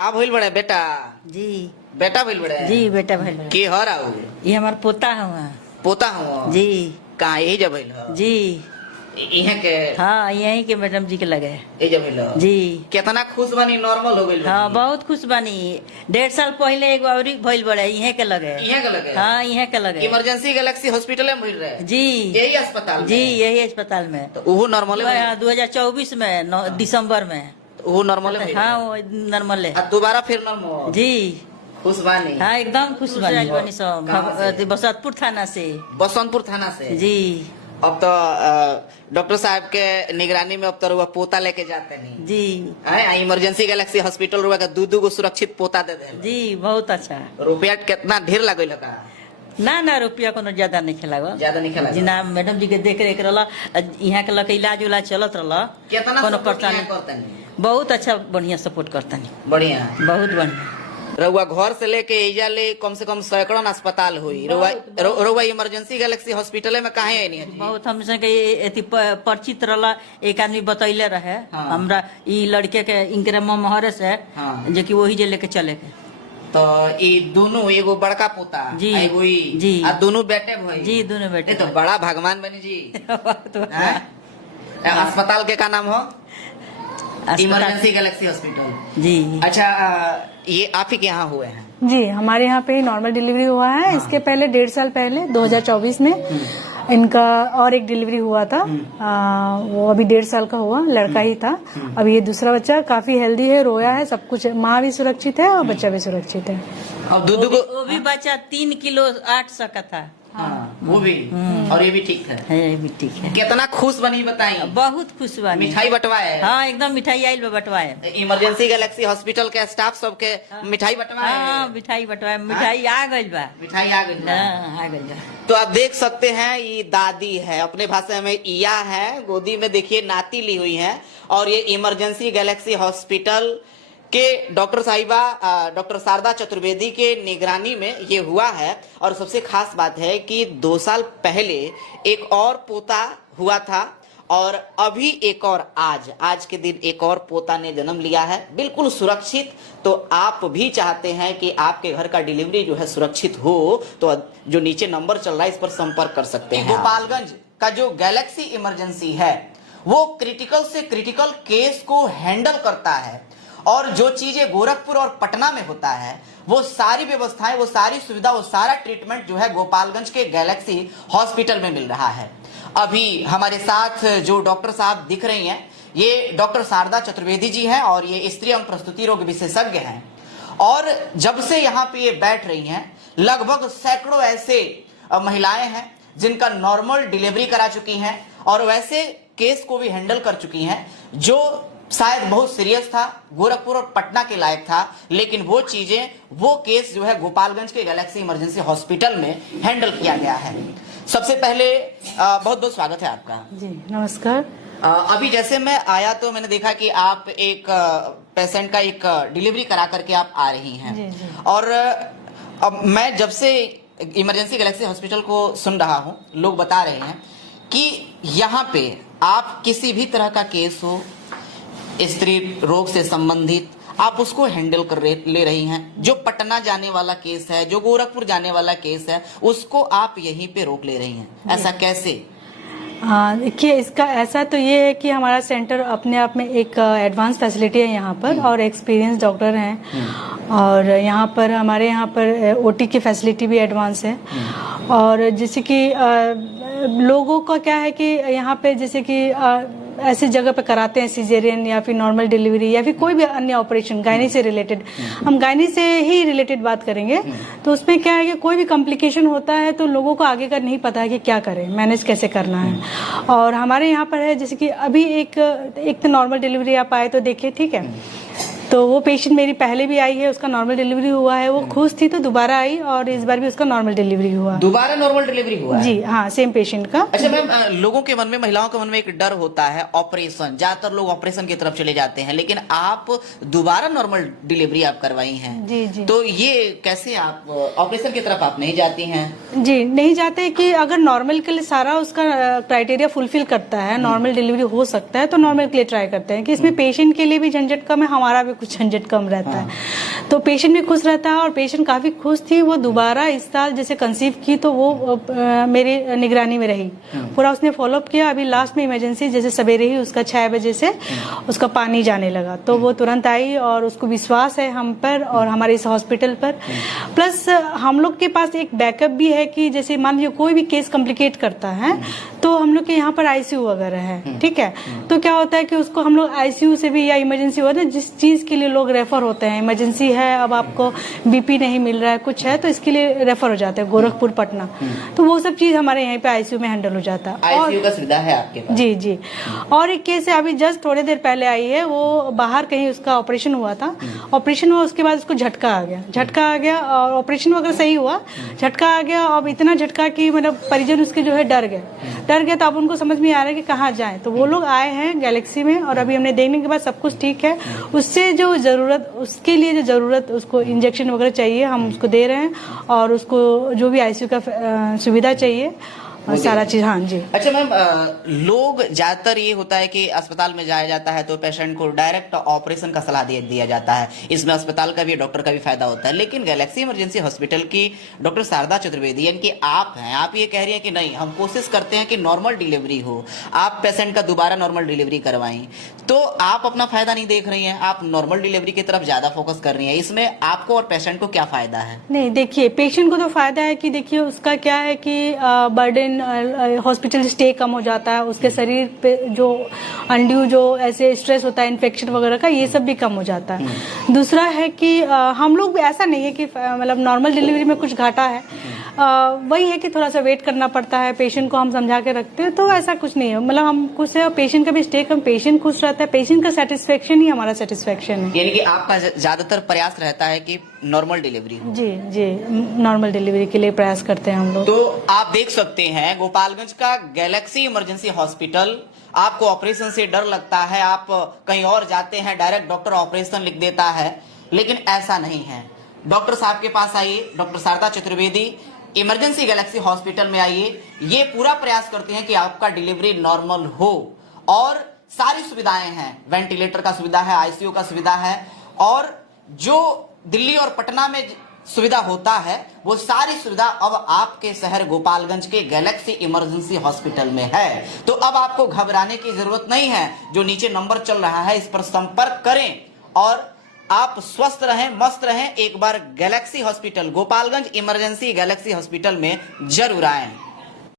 आप भइल बड़े बेटा जी बेटा भइल बड़े जी बेटा भाई के हो रहा हो ये हमार पोता हुआ पोता हो जी कहाँ यही जब भइल हो जी इहे के हाँ यहीं के मैडम जी के लगे ये जब भइल हो जी कितना खुश बनी नॉर्मल हो गइल हाँ बहुत खुश बानी 1.5 साल पहले एगो औरी भइल बड़े इहे के लगे इहे के लगे हाँ इहे के लगे इमरजेंसी गैलेक्सी हॉस्पिटल में भइल रहे जी यही अस्पताल में जी यही अस्पताल में तो वो नॉर्मल है 2024 में दिसंबर में वो नॉर्मल है हाँ वो नॉर्मल है दोबारा फिर नॉर्मल जी खुश बानी हाँ एकदम खुश बानी सब कहाँ से? बसंतपुर थाना से बसंतपुर थाना से जी अब तो डॉक्टर साहब के निगरानी में अब तो रुआ पोता लेके जाते नहीं जी इमरजेंसी गैलेक्सी हॉस्पिटल रुआ का दू को सुरक्षित पोता दे दे जी बहुत अच्छा रुपया कितना ढेर लगल का ना रुपया कोनो ज्यादा नहीं खेला ज्यादा नहीं खेला जी ना मैडम जी के देख रेख रहा यहाँ के लके इलाज उलाज चलत रहा कितना कोनो support परेशानी यहाँ करते नहीं बहुत अच्छा बढ़िया सपोर्ट करता नहीं बढ़िया बहुत बढ़िया रउआ घर से लेके एजा ले कम से कम सैकड़ों अस्पताल हुई रउआ इमरजेंसी गैलेक्सी हॉस्पिटल में काहे नहीं बहुत हमसे के एथी परिचित रहा एक आदमी बतैले रहे हाँ। हमरा ई लड़के के इनके महरे से हाँ। जो कि वही जे लेके चले के तो ये दोनों एगो बड़का पोता जी। एगो ई, जी। आ दोनों बेटे भाई जी दोनों बेटे ये तो बड़ा भगवान बनी जी बहुत हैं? अस्पताल के का नाम हो अस्पताल- इमरजेंसी गैलेक्सी हॉस्पिटल जी अच्छा ये आप ही के यहाँ हुए हैं जी हमारे यहाँ पे नॉर्मल डिलीवरी हुआ है। इसके पहले 1.5 साल पहले 2024 में इनका और एक डिलीवरी हुआ था। वो अभी 1.5 साल का हुआ, लड़का ही था। अब ये दूसरा बच्चा काफी हेल्दी है, रोया है, सब कुछ, माँ भी सुरक्षित है और बच्चा भी सुरक्षित है। अब दूध को वो भी बच्चा 3 किलो 8 सौ का था हाँ, वो भी और ये भी ठीक है ये भी ठीक है कितना खुश बनी बताई बहुत खुश बानी मिठाई बंटवाए हाँ एकदम मिठाई आयल बटवाए इमरजेंसी गैलेक्सी हॉस्पिटल के स्टाफ सबके मिठाई बंटवाए हाँ मिठाई बटवाए मिठाई आ गइल बा मिठाई आ गई हाँ आ गइल बा तो आप देख सकते हैं ये दादी है, अपने भाषा में इया है, गोदी में देखिए नाती ली हुई है और ये इमरजेंसी गैलेक्सी हॉस्पिटल के डॉक्टर साहिबा डॉक्टर शारदा चतुर्वेदी के निगरानी में ये हुआ है। और सबसे खास बात है कि 2 साल पहले एक और पोता हुआ था और अभी एक और आज के दिन एक और पोता ने जन्म लिया है बिल्कुल सुरक्षित। तो आप भी चाहते हैं कि आपके घर का डिलीवरी जो है सुरक्षित हो तो जो नीचे नंबर चल रहा है इस पर संपर्क कर सकते हैं। गोपालगंज का जो गैलेक्सी इमरजेंसी है वो क्रिटिकल से क्रिटिकल केस को हैंडल करता है और जो चीजें गोरखपुर और पटना में होता है वो सारी व्यवस्थाएं, वो सारी सुविधा, वो सारा ट्रीटमेंट जो है गोपालगंज के गैलेक्सी हॉस्पिटल में मिल रहा है। अभी हमारे साथ जो डॉक्टर साहब दिख रही हैं ये डॉक्टर शारदा चतुर्वेदी जी हैं और ये स्त्री एवं प्रसूति रोग विशेषज्ञ हैं। और जब से यहाँ पे ये बैठ रही हैं लगभग सैकड़ों ऐसे महिलाएं हैं जिनका नॉर्मल डिलीवरी करा चुकी हैं और वैसे केस को भी हैंडल कर चुकी हैं जो शायद बहुत सीरियस था, गोरखपुर और पटना के लायक था, लेकिन वो चीजें, वो केस जो है गोपालगंज के गैलेक्सी इमरजेंसी हॉस्पिटल में हैंडल किया गया है। सबसे पहले बहुत बहुत स्वागत है आपका जी नमस्कार। अभी जैसे मैं आया तो मैंने देखा कि आप एक पेशेंट का एक डिलीवरी करा करके आप आ रही हैं। जी, जी। और अब मैं जब से इमरजेंसी गैलेक्सी हॉस्पिटल को सुन रहा हूँ लोग बता रहे हैं कि यहाँ पे आप किसी भी तरह का केस हो स्त्री रोग से संबंधित आप उसको हैंडल कर ले रही हैं। जो पटना जाने वाला केस है, जो गोरखपुर जाने वाला केस है, उसको आप यहीं पे रोक ले रही हैं, ऐसा कैसे? देखिए इसका ऐसा तो ये है कि हमारा सेंटर अपने आप में एक एडवांस फैसिलिटी है यहाँ पर और एक्सपीरियंस डॉक्टर हैं और यहाँ पर हमारे यहाँ पर ओटी की फैसिलिटी भी एडवांस है। और जैसे कि लोगों का क्या है कि यहाँ पे जैसे कि ऐसी जगह पे कराते हैं सीजेरियन या फिर नॉर्मल डिलीवरी या फिर कोई भी अन्य ऑपरेशन गायनी से रिलेटेड, हम गायनी से ही रिलेटेड बात करेंगे। तो उसमें क्या है कि कोई भी कॉम्प्लिकेशन होता है तो लोगों को आगे का नहीं पता है कि क्या करें, मैनेज कैसे करना है। और हमारे यहाँ पर है जैसे कि अभी एक तो नॉर्मल डिलीवरी आप आए तो देखिए, ठीक है, तो वो पेशेंट मेरी पहले भी आई है, उसका नॉर्मल डिलीवरी हुआ है, वो खुश थी तो दोबारा आई और इस बार भी उसका नॉर्मल डिलीवरी हुआ। दोबारा नॉर्मल डिलीवरी हुआ है? जी हाँ, सेम पेशेंट का। अच्छा मैम, लोगों के मन में, महिलाओं के मन में एक डर होता है ऑपरेशन, ज्यादातर लोग ऑपरेशन की तरफ चले जाते हैं, लेकिन आप दोबारा नॉर्मल डिलीवरी आप करवाई हैं। जी जी। तो ये कैसे आप ऑपरेशन की तरफ आप नहीं जाती हैं? जी नहीं जाते कि अगर नॉर्मल के लिए सारा उसका क्राइटेरिया फुलफिल करता है, नॉर्मल डिलीवरी हो सकता है तो नॉर्मल के लिए ट्राई करते हैं कि इसमें पेशेंट के लिए भी झंझट कम है, हमारा भी कुछ झंझट कम रहता है, तो पेशेंट भी खुश रहता है और पेशेंट काफ़ी खुश थी। वो दोबारा इस साल जैसे कंसीव की तो वो मेरी निगरानी में रही, पूरा उसने फॉलोअप किया। अभी लास्ट में इमरजेंसी जैसे सवेरे ही उसका 6 बजे से उसका पानी जाने लगा, तो वो तुरंत आई और उसको विश्वास है हम पर और हमारे इस हॉस्पिटल पर। प्लस हम लोग के पास एक बैकअप भी है कि जैसे मान लीजिए कोई भी केस कॉम्प्लिकेट करता है तो हम लोग के यहाँ पर आईसीयू वगैरह है, ठीक है। तो क्या होता है कि उसको हम लोग आईसीयू से भी या इमरजेंसी होता है, जिस चीज़ के लिए लोग रेफर होते हैं, इमरजेंसी है, अब आपको बीपी नहीं मिल रहा है, कुछ है, तो इसके लिए रेफर हो जाते हैं गोरखपुर, पटना, तो वो सब चीज़ हमारे यहाँ पे आईसीयू में हैंडल हो जाता है। आईसीयू का सुविधा है आपके पास? जी जी। और एक केस है अभी जस्ट थोड़ी देर पहले आई है, वो बाहर कहीं उसका ऑपरेशन हुआ था, ऑपरेशन हुआ उसके बाद उसको झटका आ गया और ऑपरेशन वगैरह सही हुआ, झटका आ गया। अब इतना झटका कि मतलब परिजन उसके जो है डर गए, तो अब उनको समझ में आ रहा है कि कहाँ जाएं, तो वो लोग आए हैं गैलेक्सी में और अभी हमने देखने के बाद सब कुछ ठीक है। उससे जो ज़रूरत, उसके लिए जो ज़रूरत उसको इंजेक्शन वगैरह चाहिए हम उसको दे रहे हैं और उसको जो भी आईसीयू का सुविधा चाहिए सारा चीज। हाँ जी। अच्छा मैम, लोग ज्यादातर ये होता है कि अस्पताल में जाया जाता है तो पेशेंट को डायरेक्ट ऑपरेशन का सलाह दिया जाता है, इसमें अस्पताल का भी डॉक्टर का भी फायदा होता है। लेकिन गैलेक्सी इमरजेंसी हॉस्पिटल की डॉक्टर शारदा चतुर्वेदी यानी कि आप हैं, आप ये कह रही हैं कि नहीं, हम कोशिश करते हैं कि नॉर्मल डिलीवरी हो, आप पेशेंट का दोबारा नॉर्मल डिलीवरी करवाएं, तो आप अपना फायदा नहीं देख रही हैं, आप नॉर्मल डिलीवरी की तरफ ज्यादा फोकस कर रही हैं। इसमें आपको और पेशेंट को क्या फायदा है? नहीं, देखिए पेशेंट को तो फायदा है कि देखिए उसका क्या है कि बर्डन, हॉस्पिटल स्टे कम हो जाता है, उसके शरीर पे जो अनड्यू जो ऐसे स्ट्रेस होता है इन्फेक्शन वगैरह का, ये सब भी कम हो जाता है। दूसरा है कि हम लोग भी ऐसा नहीं है कि मतलब नॉर्मल डिलीवरी में कुछ घाटा है, वही है कि थोड़ा सा वेट करना पड़ता है, पेशेंट को हम समझा के रखते हैं, तो ऐसा कुछ नहीं है। मतलब हम खुश है, पेशेंट का भी स्टे कम, पेशेंट खुश रहता है, पेशेंट का सेटिस्फेक्शन ही हमारा सेटिस्फेक्शन है। यानी कि आपका ज्यादातर प्रयास रहता है कि नॉर्मल डिलीवरी हो? जी जी, नॉर्मल डिलीवरी के लिए प्रयास करते हैं हम लोग। तो आप देख सकते हैं गोपालगंज का गैलेक्सी इमरजेंसी हॉस्पिटल, आपको ऑपरेशन से डर लगता है, आप कहीं और जाते हैं, डायरेक्ट डॉक्टर ऑपरेशन लिख देता है, लेकिन ऐसा नहीं है। डॉक्टर साहब के पास आइए, doctor Sharda Chaturvedi emergency Galaxy hospital में आइए, ये पूरा प्रयास करते हैं कि आपका डिलीवरी नॉर्मल हो और सारी सुविधाएं हैं, वेंटिलेटर का सुविधा है, आईसीयू का सुविधा है, और जो दिल्ली और पटना में सुविधा होता है वो सारी सुविधा अब आपके शहर गोपालगंज के गैलेक्सी इमरजेंसी हॉस्पिटल में है। तो अब आपको घबराने की जरूरत नहीं है, जो नीचे नंबर चल रहा है इस पर संपर्क करें और आप स्वस्थ रहें, मस्त रहें। एक बार Galaxy hospital, Gopalganj emergency Galaxy hospital में जरूर आएं।